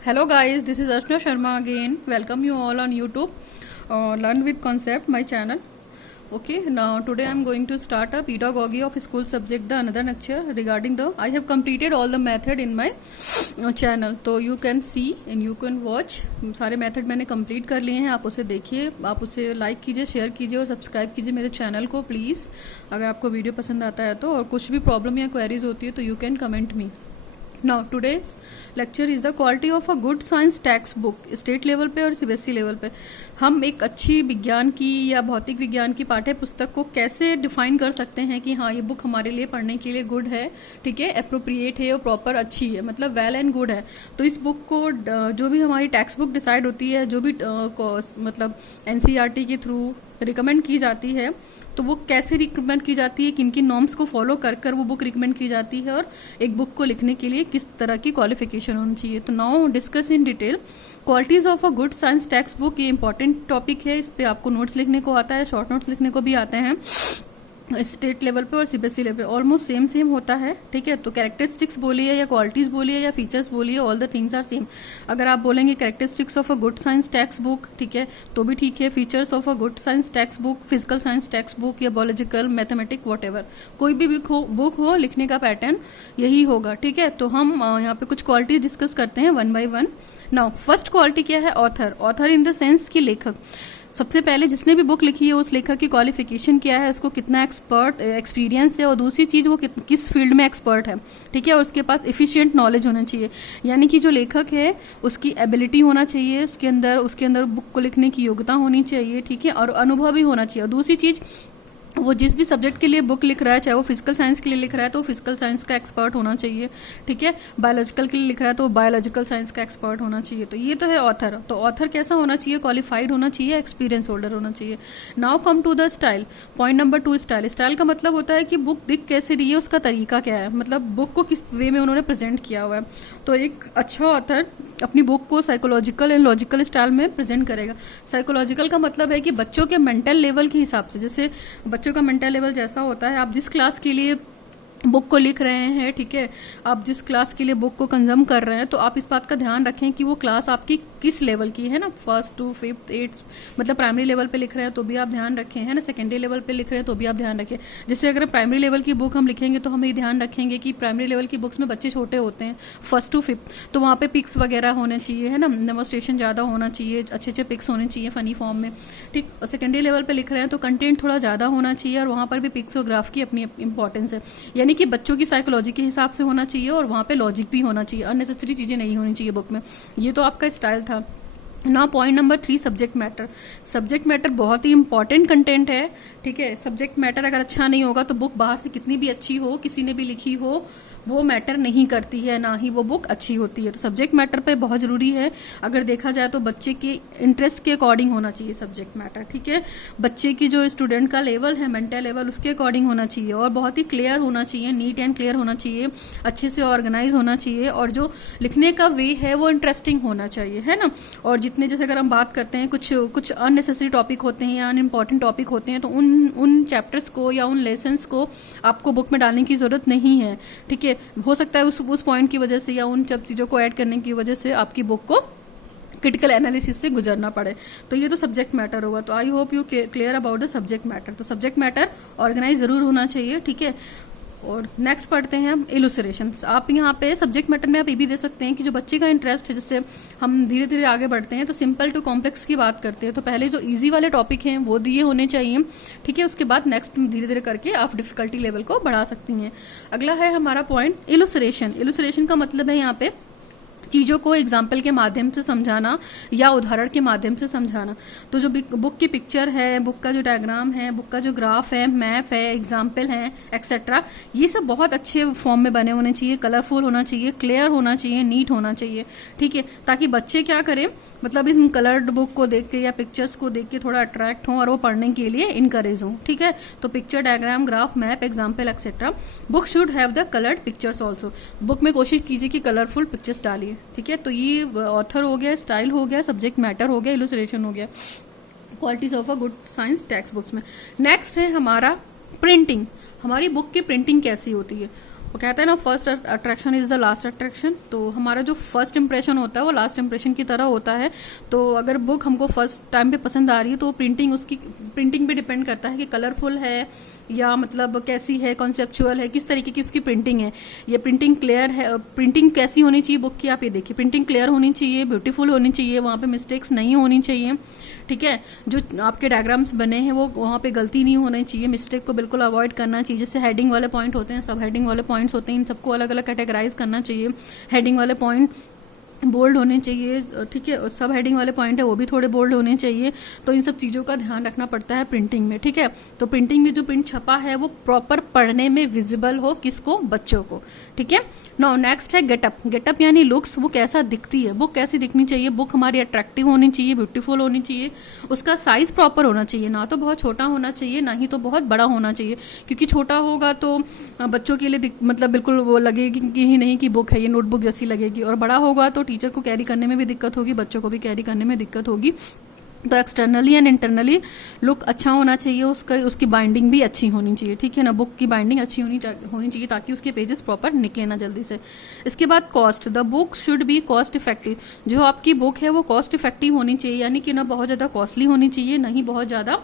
Hello guys, this is Archana Sharma again. Welcome you all on YouTube. Learn with Concept, my channel. Okay, now today I am going to start a pedagogy of school subject, the another lecture regarding the. I have completed all the method in my channel, तो you can see and you can watch. सारे method मैंने complete कर लिए हैं. आप उसे देखिए, आप उसे लाइक कीजिए, शेयर कीजिए और सब्सक्राइब कीजिए मेरे चैनल को प्लीज़. अगर आपको वीडियो पसंद आता है तो, और कुछ भी प्रॉब्लम या क्वेरीज होती है तो you can comment me. Now today's lecture is the quality of a good science text book. State level पे और सीबीएसई लेवल पे हम एक अच्छी विज्ञान की या भौतिक विज्ञान की पाठ्य पुस्तक को कैसे डिफाइन कर सकते हैं कि हाँ ये बुक हमारे लिए पढ़ने के लिए गुड है, ठीक है, अप्रोप्रिएट है और प्रॉपर अच्छी है, मतलब वेल एंड गुड है. तो इस बुक को जो भी हमारी टेक्स्ट बुक डिसाइड होती है, जो भी मतलब एनसीईआरटी के थ्रू रिकमेंड की जाती है, तो वो कैसे रिकमेंड की जाती है, किन किन नॉर्म्स को फॉलो कर कर वो बुक रिकमेंड की जाती है, और एक बुक को लिखने के लिए किस तरह की क्वालिफिकेशन होनी चाहिए. तो now discuss in detail qualities of a good science text book. ये इंपॉर्टेंट टॉपिक है, इस पे आपको नोट्स लिखने को आता है, शॉर्ट नोट्स लिखने को भी आते हैं. स्टेट लेवल पे और सीबीएसई लेवल पे ऑलमोस्ट सेम होता है, ठीक है. तो कैरेक्टरिस्टिक्स बोलिए या क्वालिटीज बोलिए या फीचर्स बोलिए, all the things are same. अगर आप बोलेंगे characteristics of a good science text book, ठीक है, तो भी ठीक है. Features of a good science text book, physical science text book या बायोलॉजिकल, मैथमेटिक, वॉट कोई भी बुक हो लिखने का पैटर्न यही होगा, ठीक है. तो हम यहाँ पे कुछ क्वालिटीज डिस्कस करते हैं one by one. Now first quality क्या है? Author. Author in the sense की लेखक. सबसे पहले जिसने भी बुक लिखी है उस लेखक की क्वालिफिकेशन क्या है, उसको कितना एक्सपीरियंस है, और दूसरी चीज़ वो किस फील्ड में एक्सपर्ट है, ठीक है. और उसके पास एफिशिएंट नॉलेज होना चाहिए, यानी कि जो लेखक है उसकी एबिलिटी होना चाहिए, उसके अंदर बुक को लिखने की योग्यता होनी चाहिए, ठीक है, और अनुभव भी होना चाहिए. और दूसरी चीज़, वो जिस भी सब्जेक्ट के लिए बुक लिख रहा है, चाहे वो फिजिकल साइंस के लिए लिख रहा है तो फिजिकल साइंस का एक्सपर्ट होना चाहिए, ठीक है. बायोलॉजिकल के लिए लिख रहा है तो बायोलॉजिकल साइंस का एक्सपर्ट होना चाहिए. तो ये तो है ऑथर. तो ऑथर कैसा होना चाहिए? क्वालिफाइड होना चाहिए, एक्सपीरियंस होल्डर होना चाहिए. Now come to the style. Point number 2, style. Style का मतलब होता है कि बुक दिख कैसे रही है, उसका तरीका क्या है, मतलब बुक को किस वे में उन्होंने प्रेजेंट किया हुआ है. तो एक अच्छा ऑथर अपनी बुक को साइकोलॉजिकल एंड लॉजिकल स्टाइल में प्रेजेंट करेगा. साइकोलॉजिकल का मतलब है कि बच्चों के मेंटल लेवल के हिसाब से, जैसे बच्चों का मेंटल लेवल जैसा होता है, आप जिस क्लास के लिए बुक को लिख रहे हैं, ठीक है, आप जिस क्लास के लिए बुक को कंज्यूम कर रहे हैं, तो आप इस बात का ध्यान रखें कि वो क्लास आपकी किस लेवल की है ना. 1st to 5th 8th मतलब प्राइमरी लेवल पे लिख रहे हैं तो भी आप ध्यान रखें, है ना. सेकेंडरी लेवल पे लिख रहे हैं तो भी आप ध्यान रखें. जैसे अगर प्राइमरी लेवल की बुक हम लिखेंगे तो हम ये ध्यान रखेंगे कि प्राइमरी लेवल की बुक्स में बच्चे छोटे होते हैं, 1st to 5th, तो वहाँ पे पिक्स वगैरह होने चाहिए, है ना, डेमोस्ट्रेशन ज़्यादा होना चाहिए, अच्छे पिक्स होने चाहिए फनी फॉर्म में, ठीक. और सेकेंडरी लेवल पे लिख रहे हैं तो कंटेंट थोड़ा ज़्यादा होना चाहिए, और वहाँ पर भी पिक्स और ग्राफ की अपनी इंपॉर्टेंस है, यानी कि बच्चों की साइकोलॉजी के हिसाब से होना चाहिए, और वहाँ पे लॉजिक भी होना चाहिए, अननेसेसरी चीज़ें नहीं होनी चाहिए बुक में. ये तो आपका स्टाइल था. ना point number 3, subject matter. Subject matter बहुत ही इंपॉर्टेंट कंटेंट है, ठीक है. सब्जेक्ट मैटर अगर अच्छा नहीं होगा तो बुक बाहर से कितनी भी अच्छी हो, किसी ने भी लिखी हो, वो मैटर नहीं करती है, ना ही वो बुक अच्छी होती है. तो सब्जेक्ट मैटर पे बहुत ज़रूरी है. अगर देखा जाए तो बच्चे के इंटरेस्ट के अकॉर्डिंग होना चाहिए सब्जेक्ट मैटर, ठीक है. बच्चे की जो स्टूडेंट का लेवल है, मेंटल लेवल, उसके अकॉर्डिंग होना चाहिए, और बहुत ही क्लियर होना चाहिए, नीट एंड क्लियर होना चाहिए, अच्छे से ऑर्गेनाइज होना चाहिए, और जो लिखने का वे है वो इंटरेस्टिंग होना चाहिए, है ना. और जितने, जैसे अगर हम बात करते हैं, कुछ अननेसेसरी टॉपिक होते हैं या अनइम्पॉर्टेंट टॉपिक होते हैं, तो उन चैप्टर्स को या उन लेसन्स को आपको बुक में डालने की ज़रूरत नहीं है, ठीक है. हो सकता है उस पॉइंट की वजह से या उन सब चीज़ों को ऐड करने की वजह से आपकी बुक को क्रिटिकल एनालिसिस से गुजरना पड़े. तो ये तो सब्जेक्ट मैटर होगा. तो I hope you clear about the subject matter. तो सब्जेक्ट मैटर ऑर्गेनाइज ज़रूर होना चाहिए, ठीक है. और नेक्स्ट पढ़ते हैं हम इलुस्ट्रेशन. आप यहाँ पे सब्जेक्ट मैटर में आप ये भी दे सकते हैं कि जो बच्चे का इंटरेस्ट है, जैसे हम धीरे धीरे आगे बढ़ते हैं तो सिंपल टू कॉम्प्लेक्स की बात करते हैं, तो पहले जो इजी वाले टॉपिक हैं वो दिए होने चाहिए, ठीक है. उसके बाद नेक्स्ट धीरे धीरे करके आप डिफिकल्टी लेवल को बढ़ा सकती हैं. अगला है हमारा पॉइंट इलुस्ट्रेशन. इलुस्ट्रेशन का मतलब है यहाँ पे चीज़ों को एग्जाम्पल के माध्यम से समझाना या उदाहरण के माध्यम से समझाना. तो जो बुक की पिक्चर है, बुक का जो डायग्राम है, बुक का जो ग्राफ है, मैप है, एग्जाम्पल है, एक्सेट्रा, ये सब बहुत अच्छे फॉर्म में बने होने चाहिए, कलरफुल होना चाहिए, क्लियर होना चाहिए, नीट होना चाहिए, ठीक है. ताकि बच्चे क्या करें, मतलब इस कलर्ड बुक को देख के या पिक्चर्स को देख के थोड़ा अट्रैक्ट हों और वो पढ़ने के लिए इनकरेज हों, ठीक है. तो picture, diagram, graph, map, example, etcetera. Book should have the coloured pictures also. Book में कोशिश कीजिए कि कलरफुल पिक्चर्स डालिए, ठीक है. तो ये ऑथर हो गया, स्टाइल हो गया, सब्जेक्ट मैटर हो गया, इलुस्ट्रेशन हो गया, qualities of a good science text books में. नेक्स्ट है हमारा प्रिंटिंग. हमारी बुक की प्रिंटिंग कैसी होती है? वो कहते हैं ना first attraction is the last attraction. तो हमारा जो फर्स्ट इंप्रेशन होता है वो लास्ट इंप्रेशन की तरह होता है। तो अगर बुक हमको फर्स्ट टाइम पे पसंद आ रही है तो प्रिंटिंग उसकी प्रिंटिंग पे डिपेंड करता है कि कलरफुल है या मतलब कैसी है, कॉन्सेप्चुअल है, किस तरीके की उसकी प्रिंटिंग है, ये प्रिंटिंग क्लियर है। प्रिंटिंग कैसी होनी चाहिए बुक की, आप ये देखिए, प्रिंटिंग क्लियर होनी चाहिए, ब्यूटीफुल होनी चाहिए, वहाँ पे मिस्टेक्स नहीं होनी चाहिए, ठीक है। जो आपके डायग्राम्स बने हैं वो वहाँ पे गलती नहीं होनी चाहिए, मिस्टेक को बिल्कुल अवॉइड करना चाहिए। जैसे हेडिंग वाले पॉइंट होते हैं, सब हेडिंग वाले पॉइंट्स होते हैं, इन सबको अलग अलग कैटेगराइज करना चाहिए। हेडिंग वाले पॉइंट बोल्ड होने चाहिए, ठीक है, और सब हेडिंग वाले पॉइंट है वो भी थोड़े बोल्ड होने चाहिए। तो इन सब चीज़ों का ध्यान रखना पड़ता है प्रिंटिंग में, ठीक है। तो प्रिंटिंग में जो प्रिंट छपा है वो प्रॉपर पढ़ने में विजिबल हो, किसको, बच्चों को, ठीक है। नाउ नेक्स्ट है गेटअप। गेटअप यानी लुक्स, वो कैसा दिखती है, बुक कैसी दिखनी चाहिए, बुक हमारी अट्रैक्टिव होनी चाहिए, ब्यूटीफुल होनी चाहिए, उसका साइज प्रॉपर होना चाहिए, ना तो बहुत छोटा होना चाहिए ना ही तो बहुत बड़ा होना चाहिए, क्योंकि छोटा होगा तो बच्चों के लिए मतलब बिल्कुल वो लगेगी ही नहीं कि बुक है, ये नोटबुक जैसी लगेगी, और बड़ा होगा तो टीचर को कैरी करने में भी दिक्कत होगी, बच्चों को भी कैरी करने में दिक्कत होगी। तो एक्सटर्नली एंड इंटरनली लुक अच्छा होना चाहिए, उसकी बाइंडिंग भी अच्छी होनी चाहिए, ठीक है ना। बुक की बाइंडिंग अच्छी होनी चाहिए ताकि उसके पेजेस प्रॉपर निकले ना जल्दी से। इसके बाद cost, the book should B cost effective. जो आपकी बुक है वो कॉस्ट इफेक्टिव होनी चाहिए, यानी कि ना बहुत ज़्यादा कॉस्टली होनी चाहिए, ना ही बहुत ज़्यादा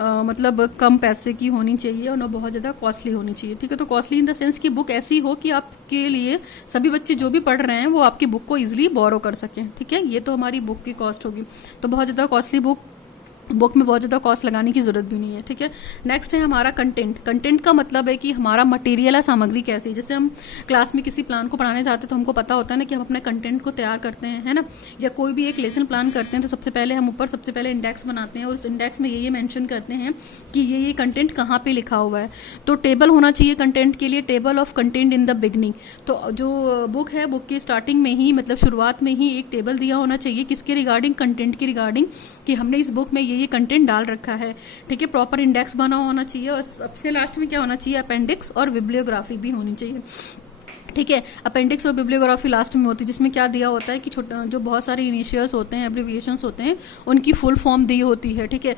मतलब कम पैसे की होनी चाहिए, और ना बहुत ज़्यादा कॉस्टली होनी चाहिए, ठीक है। तो कॉस्टली इन द सेंस कि बुक ऐसी हो कि आपके लिए सभी बच्चे जो भी पढ़ रहे हैं वो आपकी बुक को ईजिली बोरो कर सकें, ठीक है। ये तो हमारी बुक की कॉस्ट होगी। तो बहुत ज़्यादा कॉस्टली बुक में बहुत ज़्यादा कॉस्ट लगाने की जरूरत भी नहीं है, ठीक है। नेक्स्ट है हमारा कंटेंट। कंटेंट का मतलब है कि हमारा मटेरियल है, सामग्री कैसी है। जैसे हम क्लास में किसी प्लान को पढ़ाने जाते हैं तो हमको पता होता है ना कि हम अपने कंटेंट को तैयार करते हैं, है ना, या कोई भी एक लेसन प्लान करते हैं तो सबसे पहले हम ऊपर सबसे पहले इंडेक्स बनाते हैं और उस इंडेक्स में ये मेंशन करते हैं कि ये कंटेंट कहाँ पे लिखा हुआ है। तो टेबल होना चाहिए कंटेंट के लिए, table of content in the beginning. तो जो बुक है, बुक की स्टार्टिंग में ही मतलब शुरुआत में ही एक टेबल दिया होना चाहिए, किसके रिगार्डिंग, कंटेंट के रिगार्डिंग, कि हमने इस बुक में ये कंटेंट डाल रखा है, ठीक है। प्रॉपर इंडेक्स बना होना चाहिए, और सबसे लास्ट में क्या होना चाहिए, अपेंडिक्स और बिब्लियोग्राफी भी होनी चाहिए, ठीक है। अपेंडिक्स और बिब्लियोग्राफी लास्ट में होती है, जिसमें क्या दिया होता है कि जो बहुत सारे इनिशियल्स होते हैं, एब्रिविएशंस होते हैं, उनकी फुल फॉर्म दी होती है, ठीक है।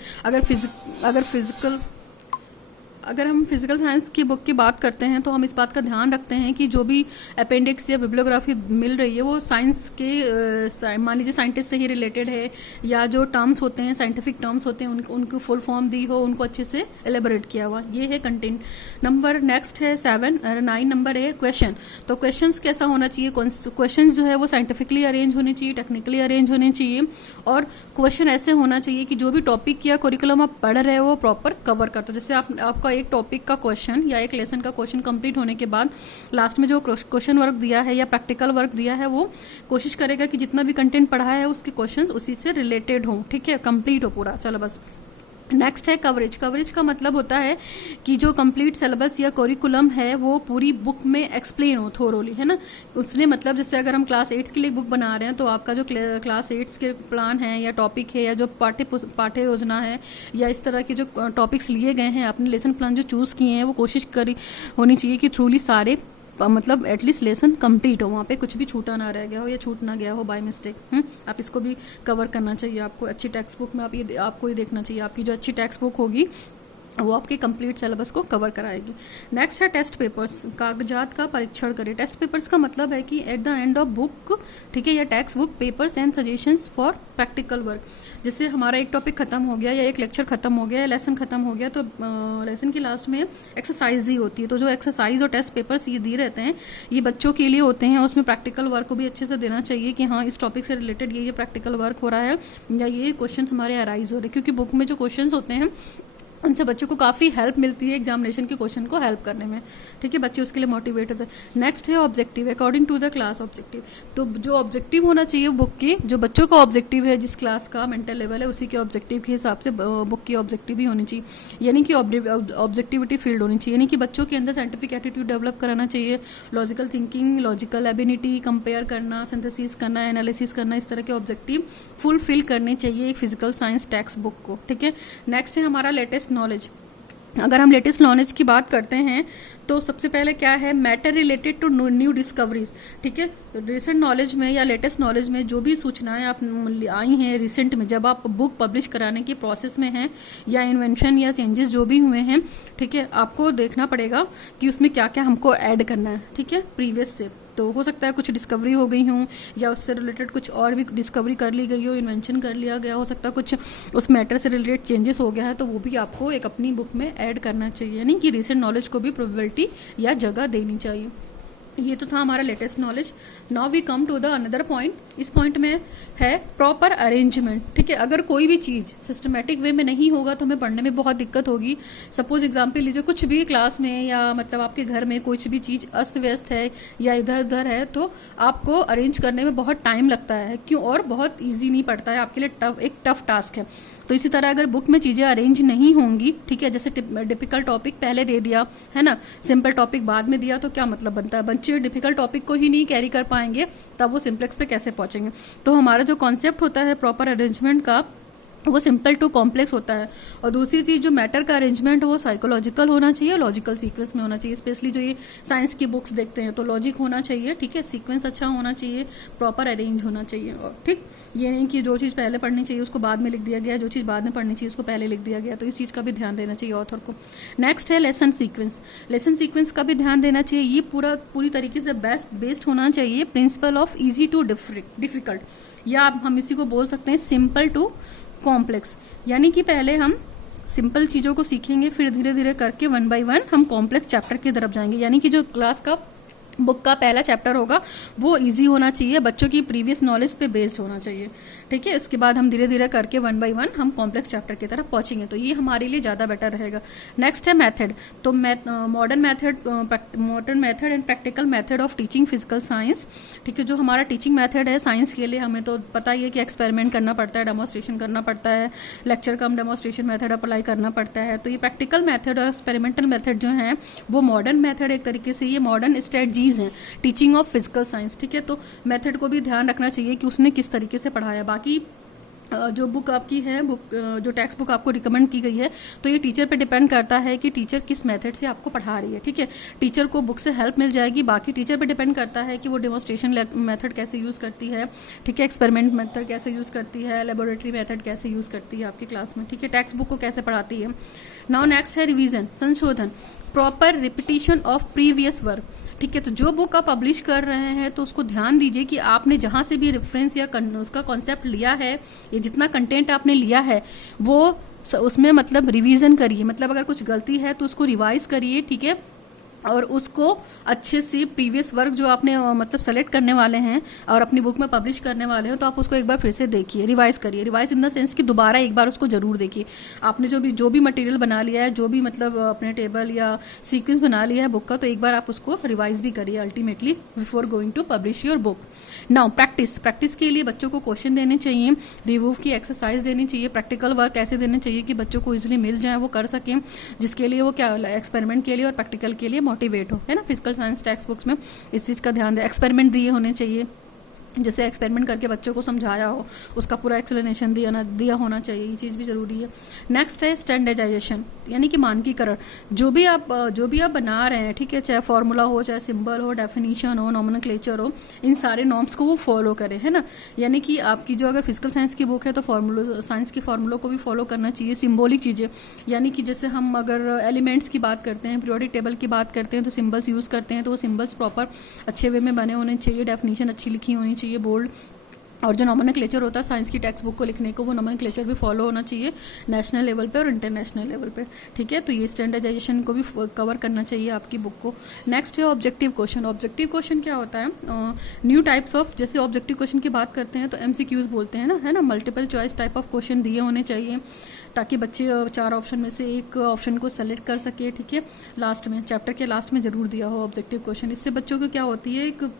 अगर हम फिजिकल साइंस की बुक की बात करते हैं तो हम इस बात का ध्यान रखते हैं कि जो भी अपेंडिक्स या बिब्लियोग्राफी मिल रही है वो साइंस के, मान लीजिए साइंटिस्ट से ही रिलेटेड है, या जो टर्म्स होते हैं, साइंटिफिक टर्म्स होते हैं, उनको फुल फॉर्म दी हो, उनको अच्छे से एलेबोरेट किया हुआ, ये है कंटेंट। नंबर नेक्स्ट है 9 नंबर है क्वेश्चन। तो क्वेश्चंस कैसा होना चाहिए, क्वेश्चन जो है वो साइंटिफिकली अरेंज होने चाहिए, टेक्निकली अरेंज होने चाहिए, और क्वेश्चन ऐसे होना चाहिए कि जो भी टॉपिक या करिकुलम आप पढ़ रहे हो वो प्रॉपर कवर करता हो। जैसे आपका एक टॉपिक का क्वेश्चन या एक लेसन का क्वेश्चन कंप्लीट होने के बाद लास्ट में जो क्वेश्चन वर्क दिया है या प्रैक्टिकल वर्क दिया है वो कोशिश करेगा कि जितना भी कंटेंट पढ़ा है उसके क्वेश्चन उसी से रिलेटेड हो, ठीक है, कंप्लीट हो पूरा सिलेबस। नेक्स्ट है कवरेज। कवरेज का मतलब होता है कि जो कंप्लीट सिलेबस या करिकुलम है वो पूरी बुक में एक्सप्लेन हो थोरोली, है ना। उसने मतलब जैसे अगर हम क्लास 8 के लिए बुक बना रहे हैं तो आपका जो क्लास 8 के प्लान है या टॉपिक है या जो पाठ्य योजना है या इस तरह के जो टॉपिक्स लिए गए हैं, आपने लेसन प्लान जो चूज़ किए हैं वो कोशिश करी होनी चाहिए कि थ्रूली सारे मतलब एटलीस्ट लेसन कंप्लीट हो, वहाँ पे कुछ भी छूटा ना रह गया हो या छूट ना गया हो बाय मिस्टेक। आप इसको भी कवर करना चाहिए आपको। अच्छी टेक्स्ट बुक में आपको ये देखना चाहिए, आपकी जो अच्छी टेक्स्ट बुक होगी वो आपके कंप्लीट सिलेबस को कवर कराएगी। नेक्स्ट है टेस्ट पेपर्स। कागजात का परीक्षण करें। टेस्ट पेपर्स का मतलब है कि at the end of book, ठीक है, या text book, papers and suggestions for practical work. जैसे हमारा एक टॉपिक खत्म हो गया या एक लेक्चर खत्म हो गया या लेसन खत्म हो गया तो लेसन की लास्ट में एक्सरसाइज दी होती है। तो जो एक्सरसाइज और टेस्ट पेपर्स ये दिए रहते हैं ये बच्चों के लिए होते हैं, उसमें प्रैक्टिकल वर्क को भी अच्छे से देना चाहिए कि हाँ इस टॉपिक से रिलेटेड ये प्रैक्टिकल वर्क हो रहा है या ये क्वेश्चन हमारे अराइज हो रहे हैं, क्योंकि बुक में जो क्वेश्चन होते हैं उनसे बच्चों को काफ़ी हेल्प मिलती है एग्जामिनेशन के क्वेश्चन को हेल्प करने में, ठीक है, बच्चे उसके लिए मोटिवेट होते हैं। नेक्स्ट है objective. According to the class objective. तो जो ऑब्जेक्टिव होना चाहिए बुक की, जो बच्चों का ऑब्जेक्टिव है, जिस क्लास का मेंटल लेवल है उसी के ऑब्जेक्टिव के हिसाब से बुक की ऑब्जेक्टिव भी होनी चाहिए, यानी कि ऑब्जेक्टिविटी फील्ड होनी चाहिए, यानी कि बच्चों के अंदर साइंटिफिक एटीट्यूड डेवलप कराना चाहिए, logical thinking, logical ability, compare करना, सिंथेसिस करना, एनालिसिस करना, इस तरह के ऑब्जेक्टिव फुलफिल करने चाहिए एक फिजिकल साइंस टेक्स्ट बुक को, ठीक है। नेक्स्ट है हमारा लेटेस्ट नॉलेज। अगर हम लेटेस्ट नॉलेज की बात करते हैं तो सबसे पहले क्या है, matter related to new discoveries. ठीक है, रिसेंट नॉलेज में या लेटेस्ट नॉलेज में जो भी सूचनाएं आप आई हैं रिसेंट में, जब आप बुक पब्लिश कराने के प्रोसेस में हैं या इन्वेंशन या चेंजेस जो भी हुए हैं, ठीक है, आपको देखना पड़ेगा कि उसमें क्या क्या हमको ऐड करना है। ठीक है, प्रीवियस से तो हो सकता है कुछ डिस्कवरी हो गई हो या उससे रिलेटेड कुछ और भी डिस्कवरी कर ली गई हो, इन्वेंशन कर लिया गया हो सकता है, कुछ उस मैटर से रिलेटेड चेंजेस हो गया है, तो वो भी आपको एक अपनी बुक में ऐड करना चाहिए, यानी कि रिसेंट नॉलेज को भी प्रोबेबिलिटी या जगह देनी चाहिए। ये तो था हमारा latest knowledge. Now we come to the another point. इस पॉइंट में है प्रॉपर अरेंजमेंट। ठीक है, अगर कोई भी चीज सिस्टमेटिक वे में नहीं होगा तो हमें पढ़ने में बहुत दिक्कत होगी। सपोज एग्जांपल लीजिए, कुछ भी क्लास में या मतलब आपके घर में कुछ भी चीज अस्त व्यस्त है या इधर उधर है तो आपको अरेंज करने में बहुत टाइम लगता है, क्यों, और बहुत ईजी नहीं पड़ता है आपके लिए, एक टफ टास्क है। तो इसी तरह अगर बुक में चीजें अरेंज नहीं होंगी, ठीक है, जैसे डिफिकल्ट टॉपिक पहले दे दिया है ना, सिंपल टॉपिक बाद में दिया, तो क्या मतलब बनता है, बच्चे डिफिकल्ट टॉपिक को ही नहीं कैरी कर पाएंगे, तब वो सिंप्लेक्स पे कैसे पहुंचेंगे। तो हमारा जो कॉन्सेप्ट होता है प्रॉपर अरेंजमेंट का, वो सिंपल टू कॉम्प्लेक्स होता है। और दूसरी चीज जो मैटर का अरेंजमेंट वो साइकोलॉजिकल होना चाहिए, लॉजिकल सीक्वेंस में होना चाहिए। स्पेशली जो ये साइंस की बुक्स देखते हैं तो लॉजिक होना चाहिए, ठीक है, सीक्वेंस अच्छा होना चाहिए, प्रॉपर अरेंज होना चाहिए। और ठीक, ये नहीं कि जो चीज़ पहले पढ़नी चाहिए उसको बाद में लिख दिया गया, जो चीज़ बाद में पढ़नी चाहिए उसको पहले लिख दिया गया, तो इस चीज़ का भी ध्यान देना चाहिए ऑथर को। नेक्स्ट है लेसन सीक्वेंस। लेसन सीक्वेंस का भी ध्यान देना चाहिए। ये पूरी तरीके से बेस्ड होना चाहिए principle of easy to difficult, या हम इसी को बोल सकते हैं सिंपल टू कॉम्प्लेक्स। यानी कि पहले हम सिंपल चीज़ों को सीखेंगे, फिर धीरे धीरे करके 1 बाय 1 हम कॉम्प्लेक्स चैप्टर की तरफ जाएंगे। यानी कि जो क्लास का बुक का पहला चैप्टर होगा वो इजी होना चाहिए, बच्चों की प्रीवियस नॉलेज पे बेस्ड होना चाहिए। ठीक है, इसके बाद हम धीरे धीरे करके 1 बाय 1 हम कॉम्प्लेक्स चैप्टर की तरफ पहुंचेंगे, तो ये हमारे लिए ज़्यादा बेटर रहेगा। नेक्स्ट है मेथड। तो modern method and practical method of teaching physical science. ठीक है, जो हमारा टीचिंग मेथड है साइंस के लिए, हमें तो पता ही है कि एक्सपेरिमेंट करना पड़ता है, डेमोस्ट्रेशन करना पड़ता है, लेक्चर कम डेमोस्ट्रेशन मेथड अप्लाई करना पड़ता है। तो ये प्रैक्टिकल मेथड और एक्सपेरिमेंटल मेथड जो है वो मॉडर्न मेथड, एक तरीके से ये मॉडर्न स्ट्रेटजीज हैं टीचिंग ऑफ फिजिकल साइंस। ठीक है, तो मेथड को भी ध्यान रखना चाहिए कि उसने किस तरीके से पढ़ाया। बाकी जो बुक आपकी है, जो टेक्स्ट बुक आपको रिकमेंड की गई है, तो ये टीचर पे डिपेंड करता है कि टीचर किस मेथड से आपको पढ़ा रही है। ठीक है, टीचर को बुक से हेल्प मिल जाएगी, बाकी टीचर पे डिपेंड करता है कि वो डेमोस्ट्रेशन मेथड कैसे यूज़ करती है, ठीक है, एक्सपेरिमेंट मेथड कैसे यूज़ करती है, लेबोरेटरी मेथड कैसे यूज़ करती है आपकी क्लास में। ठीक है, टेक्स्ट बुक को कैसे पढ़ाती है। नाउ नेक्स्ट है रिवीजन, संशोधन, proper repetition of previous work. ठीक है, तो जो बुक आप पब्लिश कर रहे हैं तो उसको ध्यान दीजिए कि आपने जहां से भी रेफरेंस या उसका कॉन्सेप्ट लिया है, या जितना कंटेंट आपने लिया है वो उसमें मतलब रिवीजन करिए, मतलब अगर कुछ गलती है तो उसको रिवाइज करिए। ठीक है, और उसको अच्छे से प्रीवियस वर्क जो आपने मतलब सेलेक्ट करने वाले हैं और अपनी बुक में पब्लिश करने वाले हैं, तो आप उसको एक बार फिर से देखिए, रिवाइज करिए। रिवाइज इन द सेंस कि दोबारा एक बार उसको जरूर देखिए। आपने जो भी मटेरियल बना लिया है, जो भी मतलब अपने टेबल या सीक्वेंस बना लिया है बुक का, तो एक बार आप उसको रिवाइज भी करिए ultimately before going to publish your book. Now practice के लिए बच्चों को क्वेश्चन देने चाहिए, रिव्यू की एक्सरसाइज देनी चाहिए, प्रैक्टिकल वर्क ऐसे देने चाहिए कि बच्चों को इजिली मिल जाए, वो कर सकें, जिसके लिए वो क्या एक्सपेरिमेंट के लिए और प्रैक्टिकल के लिए मोटिवेट हो, है ना। फिजिकल साइंस टेक्स्ट बुक्स में इस चीज़ का ध्यान दें। एक्सपेरिमेंट दिए होने चाहिए, जैसे एक्सपेरिमेंट करके बच्चों को समझाया हो, उसका पूरा एक्सप्लेनेशन दिया होना चाहिए, ये चीज़ भी ज़रूरी है। नेक्स्ट है स्टैंडर्डाइजेशन, यानी कि मानकीकरण। जो भी आप बना रहे हैं, ठीक है, चाहे फॉर्मूला हो, चाहे सिंबल हो, डेफिनेशन हो, नॉमेनक्लेचर हो, इन सारे नॉर्म्स को वो फॉलो करें, है ना। यानी कि आपकी जो अगर फिजिकल साइंस की बुक है तो साइंस के फॉर्मूलों को भी फॉलो करना चाहिए। सिम्बॉलिक चीज़ें, यानी कि जैसे हम अगर एलिमेंट्स की बात करते हैं, पीरियोडिक टेबल की बात करते हैं, तो सिंबल्स यूज़ करते हैं, तो वो सिंबल्स प्रॉपर अच्छे वे में बने होने चाहिए, डेफिनेशन अच्छी लिखी होनी चाहिए, बोल्ड। और जो नॉमेनक्लेचर होता है साइंस की टेक्स्ट बुक को लिखने को, वो नॉमेनक्लेचर भी फॉलो होना चाहिए नेशनल लेवल पे और इंटरनेशनल लेवल पे। ठीक है, तो ये स्टैंडर्डाइजेशन को भी कवर करना चाहिए आपकी बुक को। नेक्स्ट है ऑब्जेक्टिव क्वेश्चन। ऑब्जेक्टिव क्वेश्चन क्या होता है, न्यू टाइप्स ऑफ, जैसे ऑब्जेक्टिव क्वेश्चन की बात करते हैं तो MCQs बोलते हैं ना, है ना, multiple choice type of question दिए होने चाहिए, ताकि बच्चे 4 ऑप्शन में से एक ऑप्शन को सेलेक्ट कर सके। ठीक है, लास्ट में, चैप्टर के लास्ट में जरूर दिया हो ऑब्जेक्टिव क्वेश्चन। इससे बच्चों को क्या होती है, एक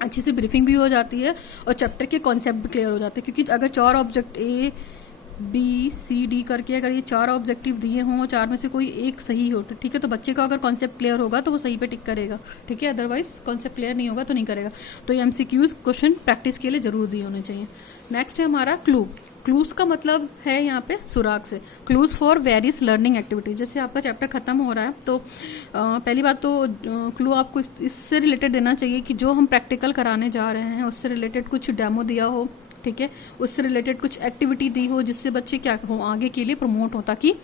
अच्छी सी ब्रीफिंग भी हो जाती है और चैप्टर के कॉन्सेप्ट भी क्लियर हो जाते हैं। क्योंकि अगर 4 ऑब्जेक्ट ABCD करके अगर ये 4 ऑब्जेक्टिव दिए हों, 4 में से कोई एक सही हो, ठीक है, तो बच्चे का अगर कॉन्सेप्ट क्लियर होगा तो वो सही पे टिक करेगा। ठीक है, अदरवाइज कॉन्सेप्ट क्लियर नहीं होगा तो नहीं करेगा। तो ये MCQs क्वेश्चन प्रैक्टिस के लिए जरूर दिए होने चाहिए। नेक्स्ट है हमारा क्लू। क्लूज का मतलब है यहाँ पे सुराग से, clues for various learning activities. जैसे आपका चैप्टर खत्म हो रहा है तो पहली बात तो क्लू आपको इससे रिलेटेड देना चाहिए कि जो हम प्रैक्टिकल कराने जा रहे हैं उससे रिलेटेड कुछ डेमो दिया हो, ठीक है, उससे रिलेटेड कुछ एक्टिविटी दी हो जिससे बच्चे क्या हो आगे के लिए प्रमोट हो, ताकि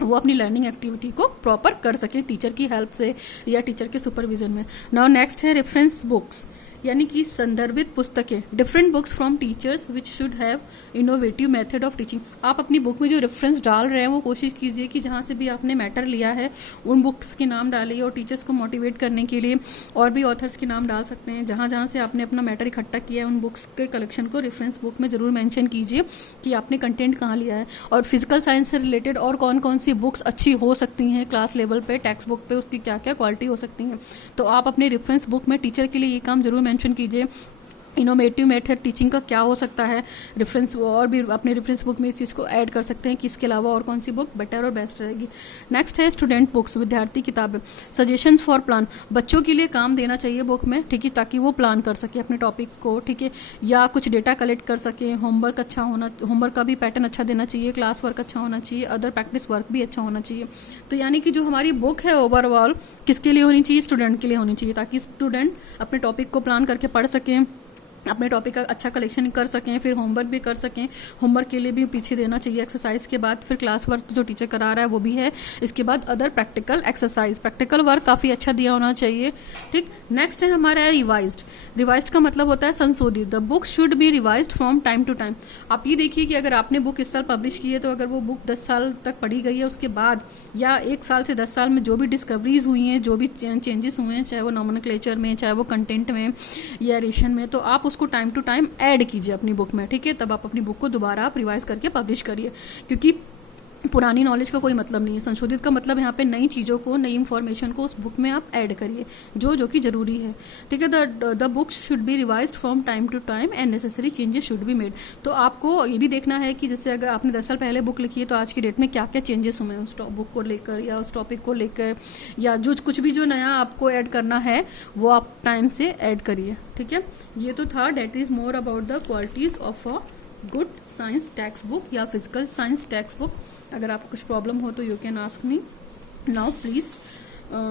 वो अपनी लर्निंग एक्टिविटी को प्रॉपर कर सकें टीचर की हेल्प से या टीचर के सुपरविजन में। नाउ नेक्स्ट है रेफरेंस बुक्स, यानी कि संदर्भित पुस्तकें, different books from teachers which should have innovative method of teaching. आप अपनी बुक में जो रेफरेंस डाल रहे हैं वो कोशिश कीजिए कि जहाँ से भी आपने मैटर लिया है उन बुक्स के नाम डालिए, और टीचर्स को मोटिवेट करने के लिए और भी ऑथर्स के नाम डाल सकते हैं। जहाँ जहाँ से आपने अपना मैटर इकट्ठा किया है उन बुक्स के कलेक्शन को रेफरेंस बुक में जरूर मेंशन कीजिए कि आपने कंटेंट कहाँ लिया है, और फिजिकल साइंस से रिलेटेड और कौन कौन सी बुक्स अच्छी हो सकती हैं क्लास लेवल पे, टेक्स्ट बुक पे उसकी क्या क्या क्वालिटी हो सकती है। तो आप अपने रेफरेंस बुक में टीचर के लिए ये काम जरूर मेंशन कीजिए, इनोवेटिव मेथड टीचिंग का क्या हो सकता है रेफरेंस, और भी अपने रेफरेंस बुक में इस चीज़ को ऐड कर सकते हैं कि इसके अलावा और कौन सी बुक बेटर और बेस्ट रहेगी। नेक्स्ट है स्टूडेंट बुक्स, विद्यार्थी किताबें, सजेशंस फॉर प्लान, बच्चों के लिए काम देना चाहिए बुक में, ठीक है, ताकि वो प्लान कर सके अपने टॉपिक को, ठीक है, या कुछ डेटा कलेक्ट कर सके। होमवर्क अच्छा होना, होमवर्क का भी पैटर्न अच्छा देना चाहिए, क्लास वर्क अच्छा होना चाहिए, अदर प्रैक्टिस वर्क भी अच्छा होना चाहिए। तो यानी कि जो हमारी बुक है ओवरऑल किसके लिए होनी चाहिए, स्टूडेंट के लिए होनी चाहिए, ताकि स्टूडेंट अपने टॉपिक को प्लान करके पढ़ सकें, अपने टॉपिक का अच्छा कलेक्शन कर सकें, फिर होमवर्क भी कर सकें। होमवर्क के लिए भी पीछे देना चाहिए एक्सरसाइज के बाद, फिर क्लास वर्क जो टीचर करा रहा है वो भी है, इसके बाद other practical exercise, practical work काफ़ी अच्छा दिया होना चाहिए, ठीक। नेक्स्ट है हमारा रिवाइज्ड, रिवाइज्ड का मतलब होता है संशोधित, the book should be revised from time to time. आप ये देखिए कि अगर आपने बुक इस साल पब्लिश की है तो अगर वो बुक 10 साल तक पढ़ी गई है उसके बाद, या 1 साल से 10 साल में जो भी डिस्कवरीज हुई हैं, जो भी चेंजेस हुए हैं, चाहे वो नॉमेनक्लेचर में, चाहे वो कंटेंट में या एडिशन में, तो आप उसको टाइम टू टाइम ऐड कीजिए अपनी बुक में, ठीक है। तब आप अपनी बुक को दोबारा आप रिवाइज करके पब्लिश करिए, क्योंकि पुरानी नॉलेज का कोई मतलब नहीं है। संशोधित का मतलब यहाँ पे नई चीज़ों को, नई इंफॉर्मेशन को उस बुक में आप ऐड करिए जो कि जरूरी है, ठीक है। The book should be revised from time to time and necessary changes should be made. तो आपको ये भी देखना है कि जैसे अगर आपने 10 साल पहले बुक लिखी है तो आज की डेट में क्या क्या चेंजेस हुए हैं उस बुक को लेकर या उस टॉपिक को लेकर, या जो कुछ भी जो नया आपको ऐड करना है वो आप टाइम से ऐड करिए, ठीक है। ये तो था, that is more about the qualities of a good science text book या फिजिकल साइंस टेक्स्ट बुक। अगर आपको कुछ प्रॉब्लम हो तो you can ask me. Now please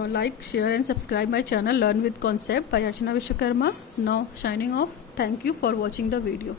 like, share and subscribe my channel Learn with Concept by Archana Vishwakarma. Now signing off. Thank you for watching the video.